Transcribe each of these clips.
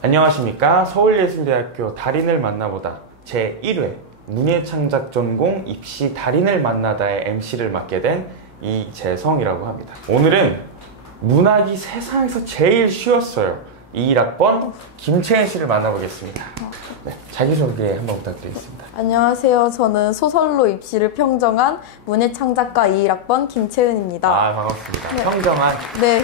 안녕하십니까. 서울예술대학교 달인을 만나보다 제1회 문예창작 전공 입시 달인을 만나다의 MC를 맡게 된 이재성이라고 합니다. 오늘은 문학이 세상에서 제일 쉬웠어요. 21학번 김채은 씨를 만나보겠습니다. 네, 자기소개 한번 부탁드리겠습니다. 안녕하세요. 저는 소설로 입시를 평정한 문예창작과 21학번 김채은입니다. 반갑습니다. 네. 평정한? 네.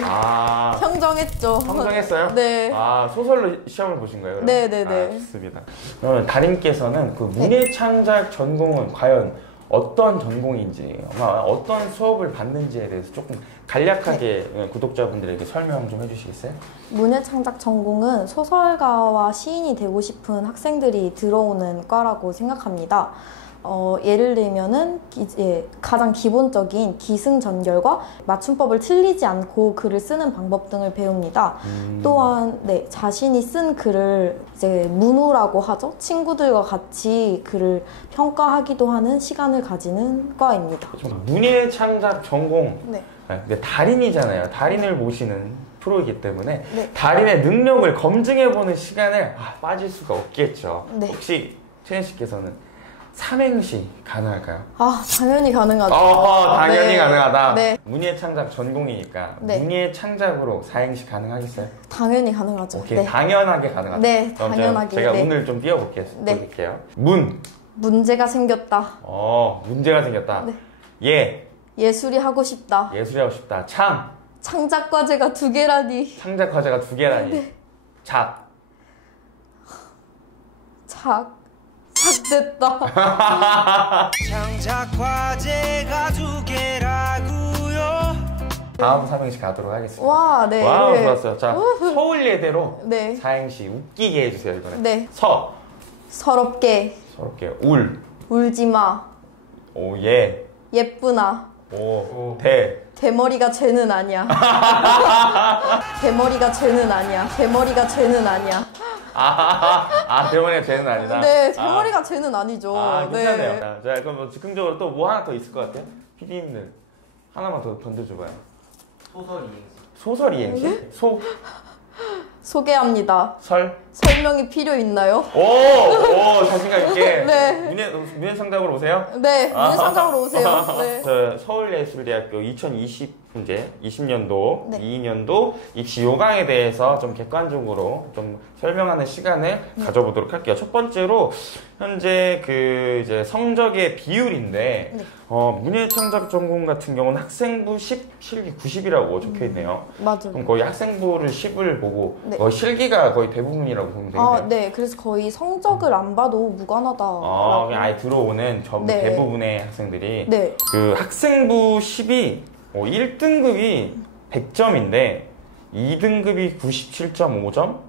평정했죠. 평정했어요? 네. 소설로 시험을 보신 거예요? 그럼? 네네네. 좋습니다. 그러면 달인께서는 그 문예창작 전공은 과연 어떤 전공인지, 어떤 수업을 받는지에 대해서 조금 간략하게 구독자분들에게 설명 좀 해주시겠어요? 문예창작 전공은 소설가와 시인이 되고 싶은 학생들이 들어오는 과라고 생각합니다. 예를 들면은 이제 가장 기본적인 기승전결과 맞춤법을 틀리지 않고 글을 쓰는 방법 등을 배웁니다. 또한 자신이 쓴 글을 이제 문우라고 하죠. 친구들과 같이 글을 평가하기도 하는 시간을 가지는 과입니다. 문예창작 전공, 네. 근데 달인이잖아요. 달인을 모시는 프로이기 때문에 네. 달인의 능력을 검증해보는 시간을 빠질 수가 없겠죠. 네. 혹시 채은 씨께서는 삼행시 가능할까요? 당연히 가능하죠. 당연히 네. 가능하다. 네. 문예창작 전공이니까 네. 문예창작으로 사행시 가능하겠어요? 당연히 가능하죠. 오케이, 네. 당연하게 가능하다. 네, 그럼 당연하게. 제가 네. 운을 좀 띄워볼게요. 네. 문제가 생겼다. 문제가 생겼다. 네. 예술이 하고 싶다. 하고 싶다. 창작 과제가 2개라니. 창작 과제가 2개라니. 네. 작됐다. 창작 과제가 2개라고요. 다음 삼행시 가도록 하겠습니다. 와, 네. 와우, 좋았어요. 자, 서울예대로 네. 사행시 웃기게 해주세요, 이번에. 네. 서럽게. 울지 마. 예쁘나. 대머리가 죄는 아니야. 대머리가 죄는 아니야. 대머리가 죄는 아니야. 대머리가 죄는 아니다. 네, 대머리가 죄는 아니죠. 괜찮네요. 네. 자, 그럼 즉흥적으로 또 뭐 하나 더 있을 것 같아요? PD님들 하나만 더 던져줘봐요. 소설 이행시? 소개합니다. 설명이 필요 있나요? 자신감 있게. 네. 문예창작으로 오세요? 네, 문예창작으로 오세요. 네. 서울예술대학교 2020문제, 20년도, 네. 22년도 입시 요강에 대해서 좀 객관적으로 좀 설명하는 시간을 가져보도록 할게요. 첫 번째로 현재 이제 성적의 비율인데, 문예창작 전공 같은 경우는 학생부 10, 실기 90이라고 적혀 있네요. 맞아요. 그럼 거의 학생부를 10을 보고 네. 실기가 거의 대부분이라고 보면 되겠네요. 네, 그래서 거의 성적을 안 봐도 무관하다. 그냥 아예 들어오는 네. 대부분의 학생들이 네. 그 학생부 10이 1등급이 100점인데 2등급이 97.5점,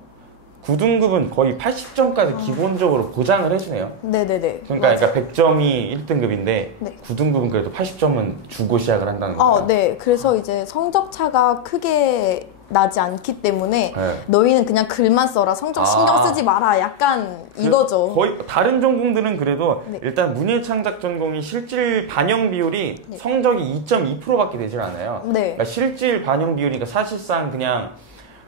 9등급은 거의 80점까지 기본적으로 보장을 해주네요. 네네네. 그러니까 100점이 1등급인데 네. 9등급은 그래도 80점은 주고 시작을 한다는 거예요. 네. 그래서 이제 성적 차가 크게 나지 않기 때문에 네. 너희는 그냥 글만 써라. 성적 신경 쓰지 마라. 약간 이거죠. 거의 다른 전공들은 그래도 네. 일단 문예창작 전공이 실질 반영 비율이 네. 성적이 2.2%밖에 되질 않아요. 네. 그러니까 실질 반영 비율이니까 사실상 그냥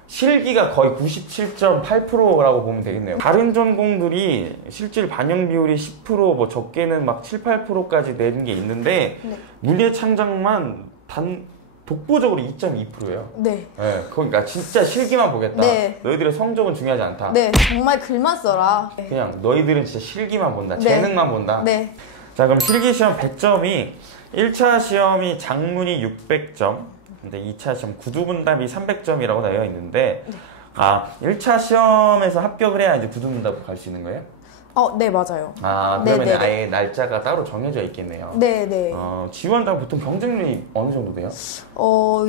실기가 거의 97.8%라고 보면 되겠네요. 다른 전공들이 실질 반영 비율이 10%, 뭐 적게는 막 7, 8%까지 내는 게 있는데 네. 문예창작만 독보적으로 2.2%예요. 네. 그러니까 진짜 실기만 보겠다. 네. 너희들의 성적은 중요하지 않다. 네. 정말 글만 써라. 그냥 너희들은 진짜 실기만 본다. 네. 재능만 본다. 네. 자, 그럼 실기 시험 100점이 1차 시험이 장문이 600점, 근데 2차 시험 구두문답이 300점이라고 되어 있는데 1차 시험에서 합격을 해야 이제 구두문답 갈 수 있는 거예요? 네, 맞아요. 그러면 네네네. 아예 날짜가 따로 정해져 있겠네요. 네네. 지원자 보통 경쟁률이 어느 정도 돼요?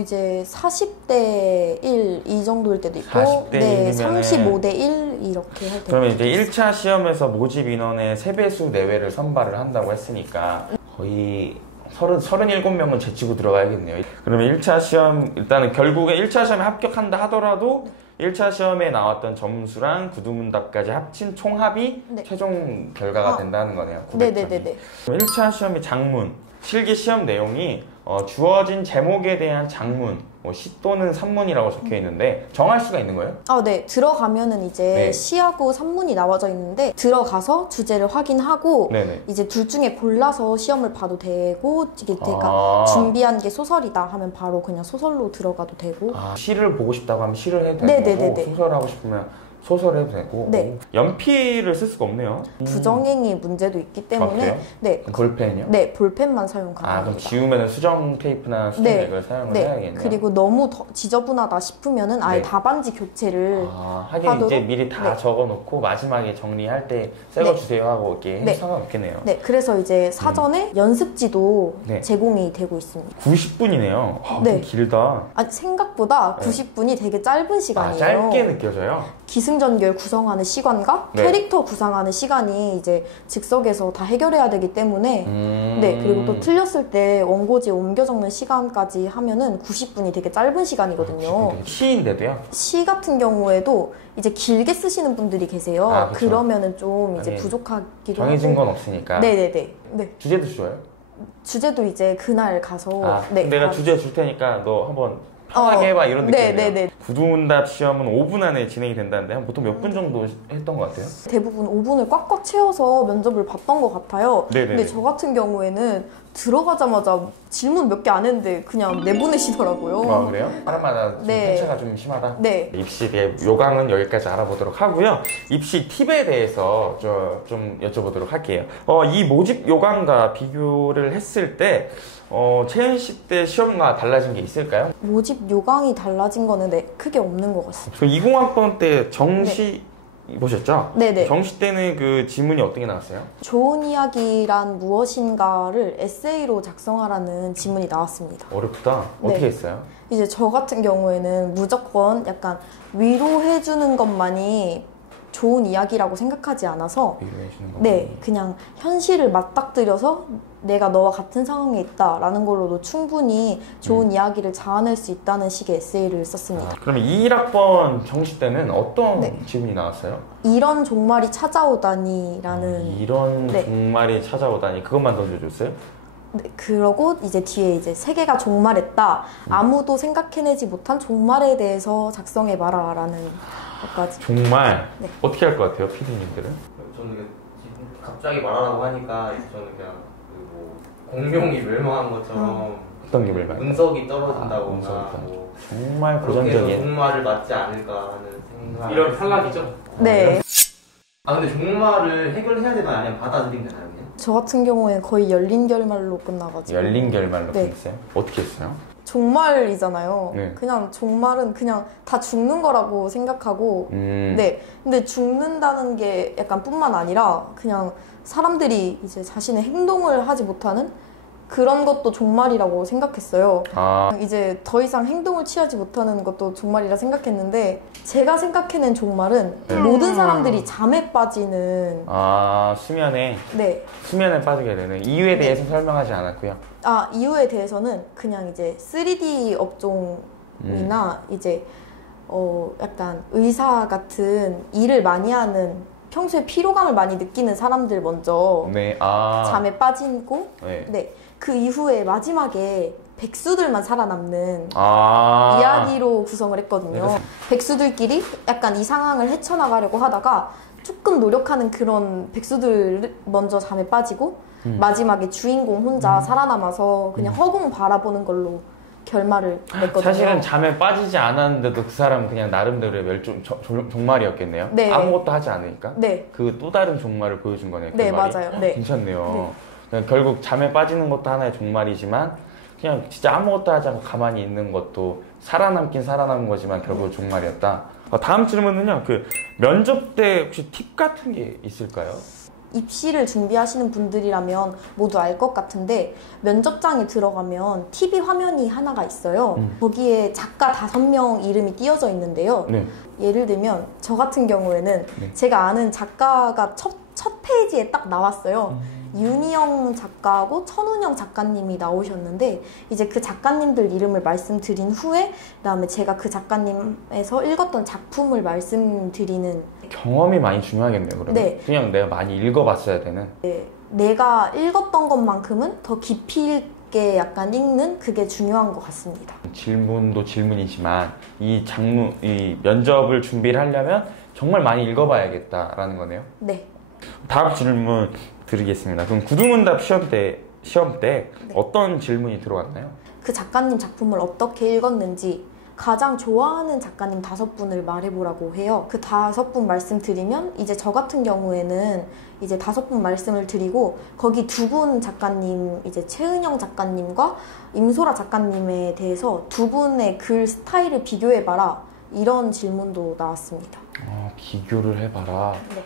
이제 40대 1 이 정도일 때도 있고 40대 1이면은 35대 1 이렇게 할 때도 그러면 이제 1차 시험에서 모집 인원의 3배수 내외를 선발을 한다고 했으니까 거의 37명은 제치고 들어가야겠네요. 그러면 1차 시험, 일단은 결국에 1차 시험에 합격한다 하더라도 1차 시험에 나왔던 점수랑 구두문답까지 합친 총합이 최종 결과가 된다는 거네요. 900점이. 네네네네. 1차 시험이 장문, 실기 시험 내용이 주어진 제목에 대한 장문 시 또는 산문이라고 적혀 있는데 정할 수가 있는 거예요? 네. 들어가면은 이제 네. 시하고 산문이 나와져 있는데 들어가서 주제를 확인하고 네네. 이제 둘 중에 골라서 시험을 봐도 되고 이게 내가 준비한 게 소설이다 하면 바로 그냥 소설로 들어가도 되고 시를 보고 싶다고 하면 시를 해도 되고 네네네네. 소설을 하고 싶으면 소설을 해도 되고 네. 연필을 쓸 수가 없네요. 부정행위 문제도 있기 때문에 그래요? 네. 볼펜이요? 네, 볼펜만 사용 가능합니다. 그럼 지우면 수정 테이프나 수정 액을 사용을 해야겠네요. 그리고 너무 지저분하다 싶으면은 아예 네. 답안지 교체를 하긴 하도록? 이제 미리 다 적어놓고 마지막에 정리할 때 새 거 주세요 하고 이렇게 해도 상관없겠네요. 네, 그래서 이제 사전에 연습지도 네. 제공이 되고 있습니다. 90분이네요. 네. 길다. 생각보다 90분이 되게 짧은 시간이에요. 짧게 느껴져요. 기승전결 구성하는 시간과 네. 캐릭터 구상하는 시간이 이제 즉석에서 다 해결해야 되기 때문에 네, 그리고 또 틀렸을 때 원고지에 옮겨 적는 시간까지 하면은 90분이 되게 짧은 시간이거든요. 시인데도요? 시 같은 경우에도 이제 길게 쓰시는 분들이 계세요. 그쵸. 그러면은 좀 이제 아니, 부족하기도 정해진 하고. 건 없으니까. 네네네. 네. 주제도 줘요? 주제도 이제 그날 가서 내가 주제 줄 테니까 너 한번 편하게 해봐 이런 느낌이에요. 네네네. 구두문답 시험은 5분 안에 진행이 된다는데 보통 몇 분 정도 했던 것 같아요? 대부분 5분을 꽉꽉 채워서 면접을 봤던 것 같아요. 네네네. 근데 저 같은 경우에는 들어가자마자 질문 몇 개 안 했는데 그냥 내보내시더라고요. 그래요? 사람마다 좀 네. 편차가 좀 심하다? 네. 입시의 요강은 여기까지 알아보도록 하고요. 입시 팁에 대해서 좀 여쭤보도록 할게요. 이 모집 요강과 비교를 했을 때 채연 씨 때 시험과 달라진 게 있을까요? 모집 요강이 달라진 거는 크게 없는 것 같습니다. 20학번 때 정시 보셨죠? 네네. 정시 때는 그 지문이 어떻게 나왔어요? 좋은 이야기란 무엇인가를 에세이로 작성하라는 지문이 나왔습니다. 어렵다. 어떻게 네. 했어요? 이제 저 같은 경우에는 무조건 약간 위로해주는 것만이 좋은 이야기라고 생각하지 않아서 위로해 주는 거. 네, 그냥 현실을 맞닥뜨려서 내가 너와 같은 상황에 있다라는 걸로도 충분히 좋은 이야기를 자아낼 수 있다는 식의 에세이를 썼습니다. 그러면 21학번 정시 때는 어떤 네. 지문이 나왔어요? 이런 종말이 찾아오다니라는 이런 네. 종말이 찾아오다니 그것만 던져줬어요? 네, 그러고 이제 뒤에 이제 세계가 종말했다. 아무도 생각해내지 못한 종말에 대해서 작성해봐라라는 것까지. 종말 네. 어떻게 할 것 같아요, PD님들은? 저는 갑자기 말하라고 하니까 저는 그냥 공룡이 멸망한 것처럼 어떤 게 멸망? 운석이 떨어진다거나 운석이 뭐 정말 그렇게 해서 고전적인. 종말을 맞지 않을까 하는 생각. 이런 탈락이죠. 네. 근데 종말을 해결해야 되나 아니면 받아들이면 되나요? 그냥? 저 같은 경우에는 거의 열린 결말로 끝나가지고. 열린 결말로 네. 끝냈어요? 어떻게 했어요? 종말이잖아요. 네. 그냥 종말은 그냥 다 죽는 거라고 생각하고. 네. 근데 죽는다는 게 약간 뿐만 아니라 그냥 사람들이 이제 자신의 행동을 하지 못하는 그런 것도 종말이라고 생각했어요. 이제 더 이상 행동을 취하지 못하는 것도 종말이라 생각했는데 제가 생각해낸 종말은 모든 사람들이 잠에 빠지는 수면에 네. 수면에 빠지게 되는 이유에 대해서 설명하지 않았고요. 이유에 대해서는 그냥 이제 3D 업종이나 이제 약간 의사 같은 일을 많이 하는 평소에 피로감을 많이 느끼는 사람들 먼저 네. 잠에 빠지고 네. 네. 그 이후에 마지막에 백수들만 살아남는 아. 이야기로 구성을 했거든요. 네. 백수들끼리 약간 이 상황을 헤쳐나가려고 하다가 조금 노력하는 그런 백수들 먼저 잠에 빠지고 마지막에 주인공 혼자 살아남아서 그냥 허공 바라보는 걸로 결말을 냈거든요. 사실은 잠에 빠지지 않았는데도 그 사람은 그냥 나름대로의 종말이었겠네요. 네. 아무것도 하지 않으니까. 네. 그 또 다른 종말을 보여준 거네요. 네, 결말이. 맞아요. 네. 괜찮네요. 그냥 결국 잠에 빠지는 것도 하나의 종말이지만 그냥 진짜 아무것도 하지 않고 가만히 있는 것도 살아남긴 살아남은 거지만 결국 종말이었다. 다음 질문은요. 그 면접 때 혹시 팁 같은 게 있을까요? 입시를 준비하시는 분들이라면 모두 알 것 같은데 면접장에 들어가면 TV 화면이 하나가 있어요. 거기에 작가 5명 이름이 띄어져 있는데요. 네. 예를 들면 저 같은 경우에는 네. 제가 아는 작가가 첫 페이지에 딱 나왔어요. 윤희영 작가하고 천운영 작가님이 나오셨는데 이제 그 작가님들 이름을 말씀드린 후에 그다음에 제가 그 작가님에서 읽었던 작품을 말씀드리는 경험이 많이 중요하겠네요. 그러면 네. 그냥 내가 많이 읽어봤어야 되는. 내가 읽었던 것만큼은 더 깊이 깊게 약간 읽는 그게 중요한 것 같습니다. 질문도 질문이지만 이 면접을 준비를 하려면 정말 많이 읽어봐야겠다라는 거네요. 네. 다음 질문 드리겠습니다. 그럼 구두문답 시험 때 어떤 질문이 들어왔나요? 그 작가님 작품을 어떻게 읽었는지 가장 좋아하는 작가님 5분을 말해보라고 해요. 그 5분 말씀드리면 이제 저 같은 경우에는 이제 5분 말씀을 드리고 거기 2분 작가님, 이제 최은영 작가님과 임소라 작가님에 대해서 2분의 글 스타일을 비교해봐라, 이런 질문도 나왔습니다. 비교를 해봐라. 네.